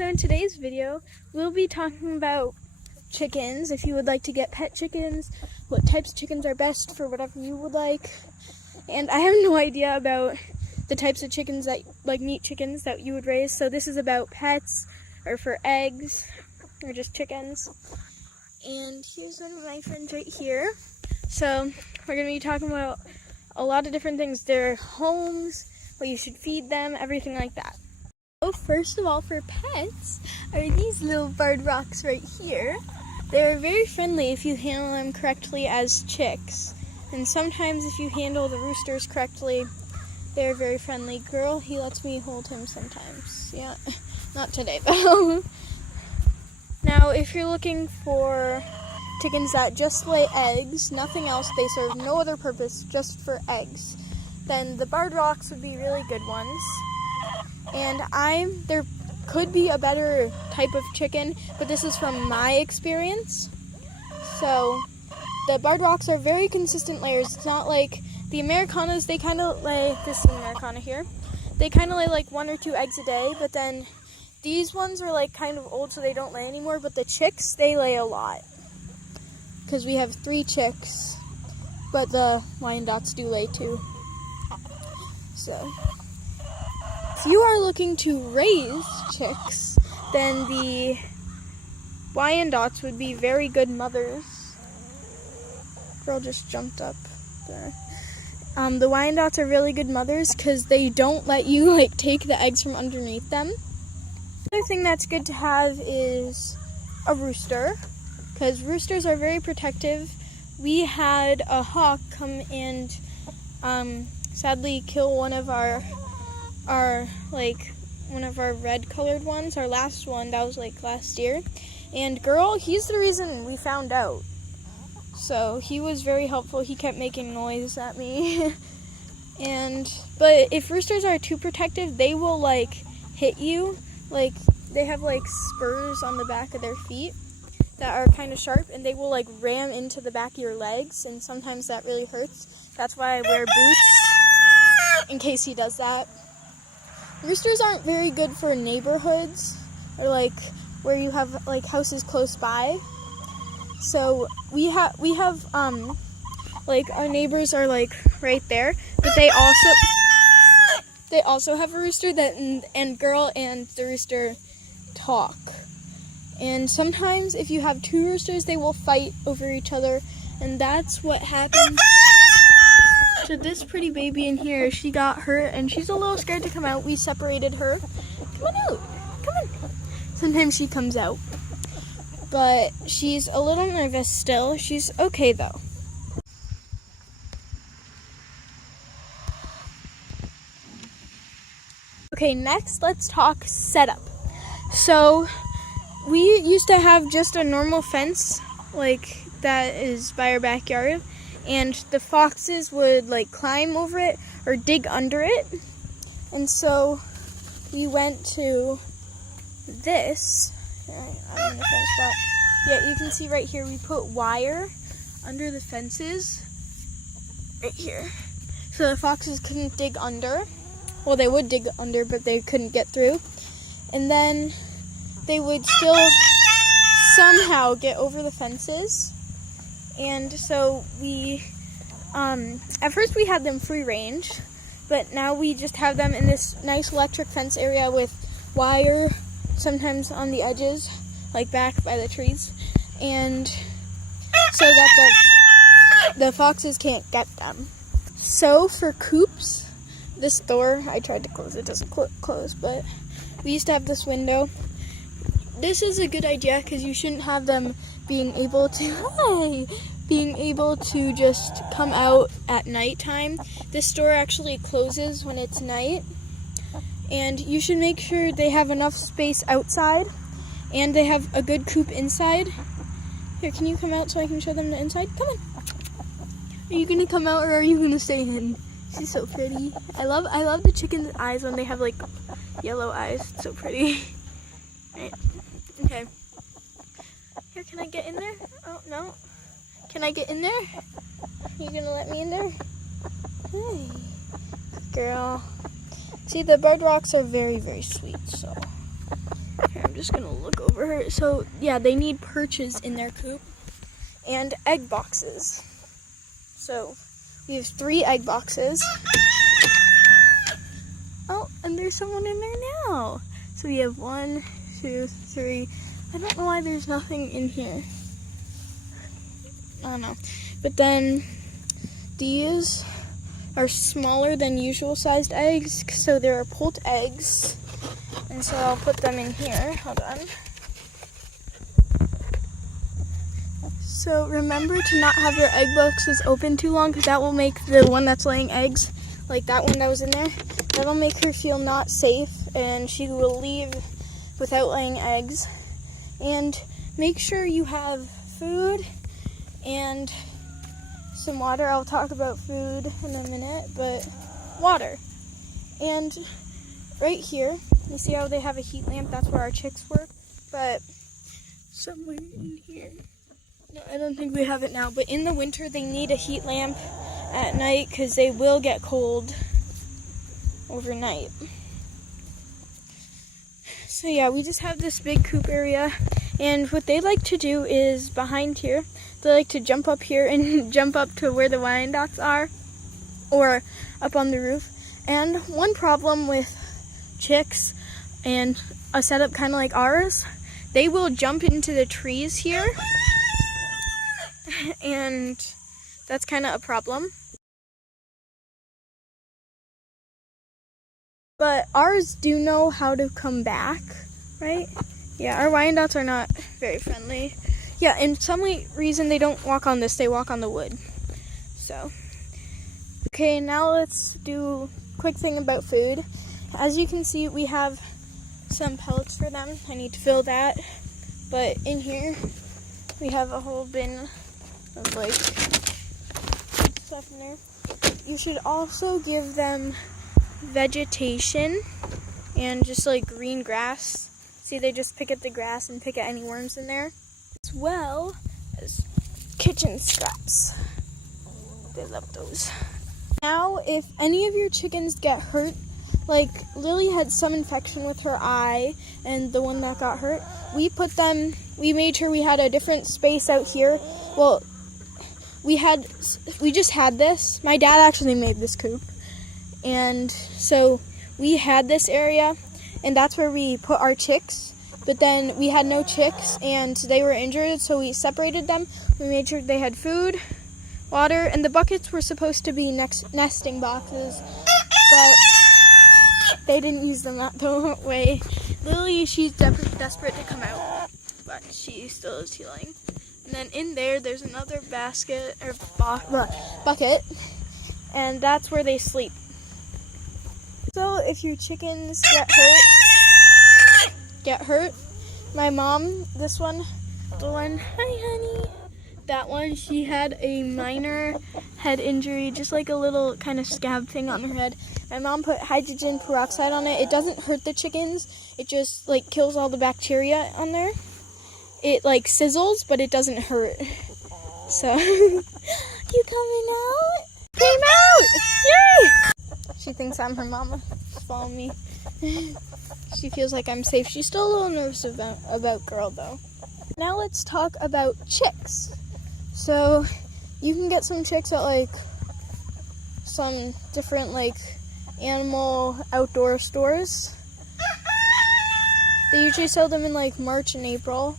So in today's video, we'll be talking about chickens, if you would like to get pet chickens, what types of chickens are best for whatever you would like. And I have no idea about the types of chickens that, like meat chickens, that you would raise. So this is about pets, or for eggs, or just chickens. And here's one of my friends right here. So we're going to be talking about a lot of different things, their homes, what you should feed them, everything like that. So first of all, for pets, are these little bird rocks right here. They're very friendly if you handle them correctly as chicks. And sometimes if you handle the roosters correctly, they're very friendly. Girl, he lets me hold him sometimes. Yeah, not today though. Now, if you're looking for chickens that just lay eggs, nothing else, they serve no other purpose, just for eggs, then the bird rocks would be really good ones. And there could be a better type of chicken, but this is from my experience. So the bird rocks are very consistent layers. It's not like the Americanas, they kind of lay, this is an Americana here, they kind of lay like 1 or 2 eggs a day, but then these ones are like kind of old, so they don't lay anymore, but the chicks, they lay a lot. Because we have 3 chicks, but the Wyandottes do lay 2. So if you are looking to raise chicks, then the Wyandottes would be very good mothers. Girl just jumped up there. The Wyandottes are really good mothers because they don't let you like take the eggs from underneath them. Another thing that's good to have is a rooster, because roosters are very protective. We had a hawk come and sadly kill one of our red colored ones, our last one, that was like last year. And girl, he's the reason we found out. So he was very helpful. He kept making noise at me. But if roosters are too protective, they will like hit you. Like they have like spurs on the back of their feet that are kind of sharp, and they will like ram into the back of your legs, and sometimes that really hurts. That's why I wear boots, in case he does that. Roosters aren't very good for neighborhoods, or like where you have like houses close by. So we have like our neighbors are like right there, but they also have a rooster that and girl and the rooster talk. And sometimes if you have 2 roosters, they will fight over each other, and that's what happened to this pretty baby in here. She got hurt and she's a little scared to come out. We separated her. Come on out. Come on. Sometimes she comes out, but she's a little nervous still. She's okay though. Okay, next let's talk setup. So we used to have just a normal fence like that is by our backyard, and the foxes would like climb over it or dig under it. And so we went to this. I'm in the fence spot. Yeah, you can see right here we put wire under the fences right here, so the foxes couldn't dig under. Well, they would dig under, but they couldn't get through. And then they would still somehow get over the fences. And so we, at first we had them free range, but now we just have them in this nice electric fence area with wire, sometimes on the edges, like back by the trees, and so that the foxes can't get them. So for coops, this door, I tried to close it, doesn't close, but we used to have this window. This is a good idea because you shouldn't have them being able to just come out at nighttime. This door actually closes when it's night, and you should make sure they have enough space outside and they have a good coop inside. Here, can you come out so I can show them the inside? Come on. Are you gonna come out or are you gonna stay in? She's so pretty. I love the chicken's eyes when they have like yellow eyes. It's so pretty. Right. Okay. Here, can I get in there? Oh, no. Can I get in there? You gonna let me in there? Hey. Girl. See, the bird rocks are very, very sweet, so. Here, I'm just gonna look over her. So yeah, they need perches in their coop and egg boxes. So we have 3 egg boxes. Oh, and there's someone in there now. So we have 1, 2, 3. I don't know why there's nothing in here. I don't know. But then these are smaller than usual sized eggs, so they're poult eggs. And so I'll put them in here. Hold on. So remember to not have your egg boxes open too long, because that will make the one that's laying eggs, like that one that was in there, that'll make her feel not safe and she will leave without laying eggs. And make sure you have food and some water. I'll talk about food in a minute, but water. And right here, you see how they have a heat lamp? That's where our chicks work. But somewhere in here, no, I don't think we have it now, but in the winter they need a heat lamp at night because they will get cold overnight. So yeah, we just have this big coop area, and what they like to do is behind here, they like to jump up here and jump up to where the Wyandottes are, or up on the roof. And one problem with chicks and a setup kind of like ours, they will jump into the trees here, and that's kind of a problem. But ours do know how to come back, right? Yeah, our Wyandottes are not very friendly. Yeah, and some reason they don't walk on this, they walk on the wood. So, okay, now let's do a quick thing about food. As you can see, we have some pellets for them. I need to fill that. But in here, we have a whole bin of like stuff in there. You should also give them vegetation and just like green grass. See, they just pick at the grass and pick at any worms in there, as well as kitchen scraps. They love those. Now, if any of your chickens get hurt, like Lily had some infection with her eye and the one that got hurt, we made sure we had a different space out here. Well, we just had this. My dad actually made this coop. And so we had this area, and that's where we put our chicks. But then we had no chicks, and they were injured, so we separated them. We made sure they had food, water, and the buckets were supposed to be nesting boxes, but they didn't use them that way. Lily, she's desperate to come out, but she still is healing. And then in there's another basket, or bucket, and that's where they sleep. So if your chickens get hurt, my mom, this one, the one, hi honey, that one, she had a minor head injury, just like a little kind of scab thing on her head. My mom put hydrogen peroxide on it. It doesn't hurt the chickens, it just like kills all the bacteria on there. It like sizzles, but it doesn't hurt. So, you coming out? Came out! Yay! She thinks I'm her mama. She's following me. She feels like I'm safe. She's still a little nervous about Girl, though. Now let's talk about chicks. So you can get some chicks at like some different like animal outdoor stores. They usually sell them in like March and April.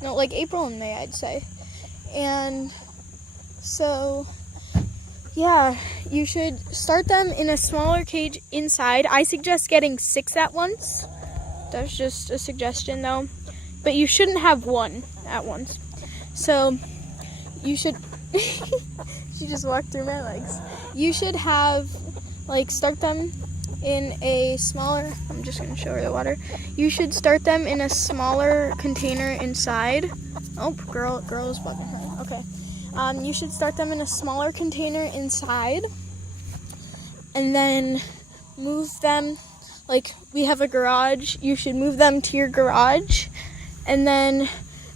No, like April and May, I'd say. And so yeah, you should start them in a smaller cage inside. I suggest getting 6 at once. That's just a suggestion though. But you shouldn't have 1 at once. So you should, she just walked through my legs. You should have, like, start them in a smaller, I'm just going to show her the water. You should start them in a smaller container inside. Oh, girl is bugging her. Okay. You should start them in a smaller container inside, and then move them, like we have a garage, you should move them to your garage, and then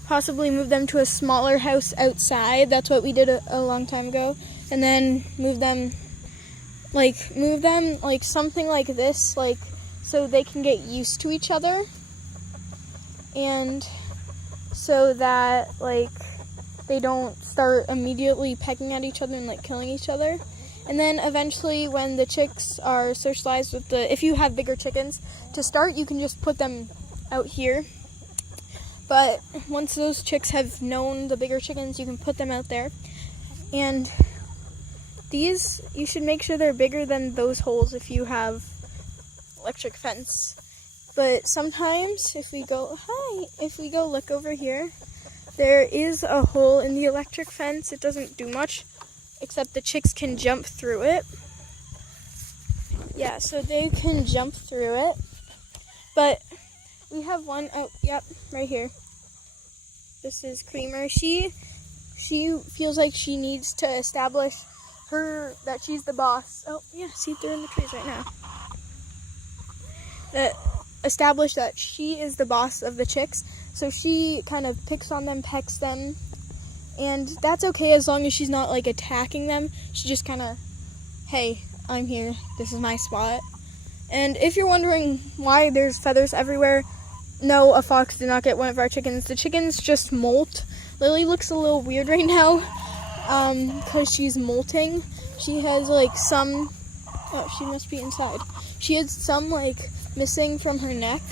possibly move them to a smaller house outside. That's what we did a long time ago. And then move them like something like this, like so they can get used to each other. and so that like they don't start immediately pecking at each other and like killing each other. And then eventually when the chicks are socialized with if you have bigger chickens, to start you can just put them out here. But once those chicks have known the bigger chickens, you can put them out there. And these, you should make sure they're bigger than those holes if you have electric fence. But sometimes if we go look over here, there is a hole in the electric fence. It doesn't do much, except the chicks can jump through it. Yeah, so they can jump through it. But we have one, oh, yep, right here. This is Creamer. She feels like she needs to establish that she's the boss. Oh, yeah, see, they're in the trees right now. Establish that she is the boss of the chicks. So she kind of picks on them, pecks them. And that's okay as long as she's not like attacking them. She just kind of, hey, I'm here. This is my spot. And if you're wondering why there's feathers everywhere, no, a fox did not get one of our chickens. The chickens just molt. Lily looks a little weird right now because she's molting. She has like some, oh, she must be inside. She has some like missing from her neck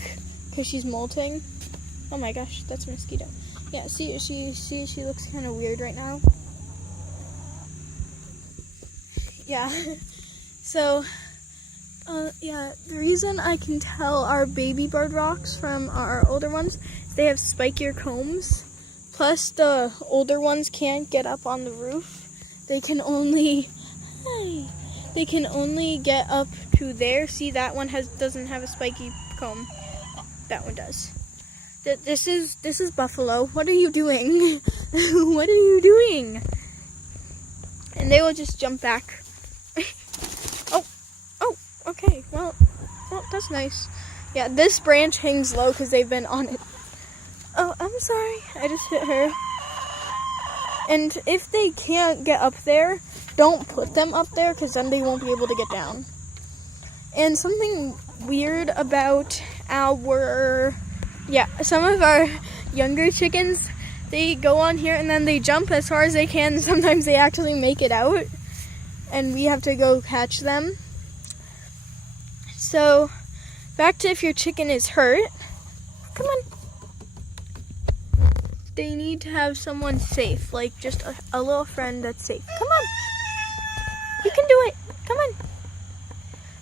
because she's molting. Oh my gosh, that's a mosquito. Yeah, see, she looks kind of weird right now. Yeah. So, yeah, the reason I can tell our baby bird rocks from our older ones is they have spikier combs. Plus, the older ones can't get up on the roof. They can only get up to there. See, that one doesn't have a spiky comb. That one does. This is Buffalo. What are you doing? What are you doing? And they will just jump back. oh, okay. Well, that's nice. Yeah, this branch hangs low because they've been on it. Oh, I'm sorry. I just hit her. And if they can't get up there, don't put them up there because then they won't be able to get down. And something weird about some of our younger chickens, they go on here and then they jump as far as they can. Sometimes they actually make it out and we have to go catch them. So back to if your chicken is hurt, come on. They need to have someone safe, like just a little friend that's safe. Come on. You can do it. Come on.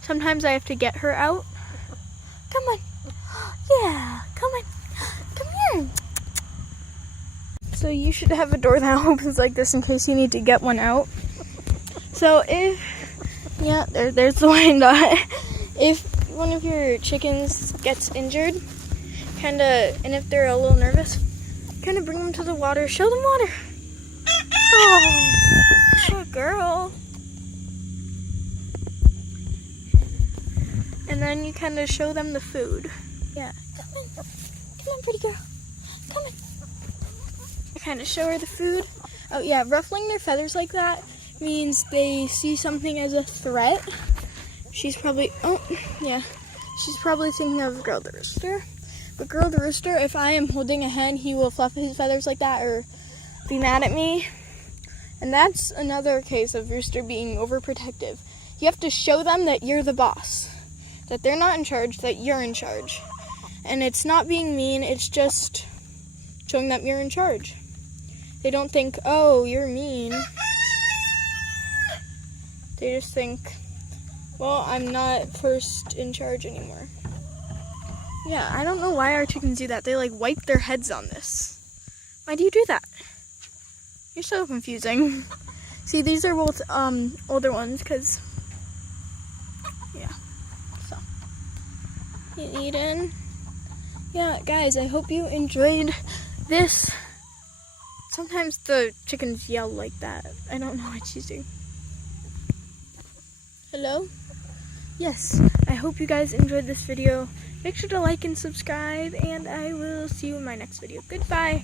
Sometimes I have to get her out. Come on. Yeah, come on. Come here. So you should have a door that opens like this in case you need to get one out. So there's the wind dot. If one of your chickens gets injured, and if they're a little nervous, kind of bring them to the water, show them water. Oh, good girl. And then you kind of show them the food. Yeah, come on, pretty girl, come on. I kind of show her the food. Oh yeah, ruffling their feathers like that means they see something as a threat. She's probably thinking of Girl the Rooster. But Girl the Rooster, if I am holding a hen, he will fluff his feathers like that or be mad at me. And that's another case of Rooster being overprotective. You have to show them that you're the boss, that they're not in charge, that you're in charge. And it's not being mean, it's just showing that you're in charge. They don't think, oh, you're mean. They just think, well, I'm not first in charge anymore. Yeah, I don't know why our chickens do that. They like wipe their heads on this. Why do you do that? You're so confusing. See, these are both older ones because, yeah. So, Eden. Yeah, guys, I hope you enjoyed this. Sometimes the chickens yell like that. I don't know what she's doing. Hello? Yes, I hope you guys enjoyed this video. Make sure to like and subscribe, and I will see you in my next video. Goodbye.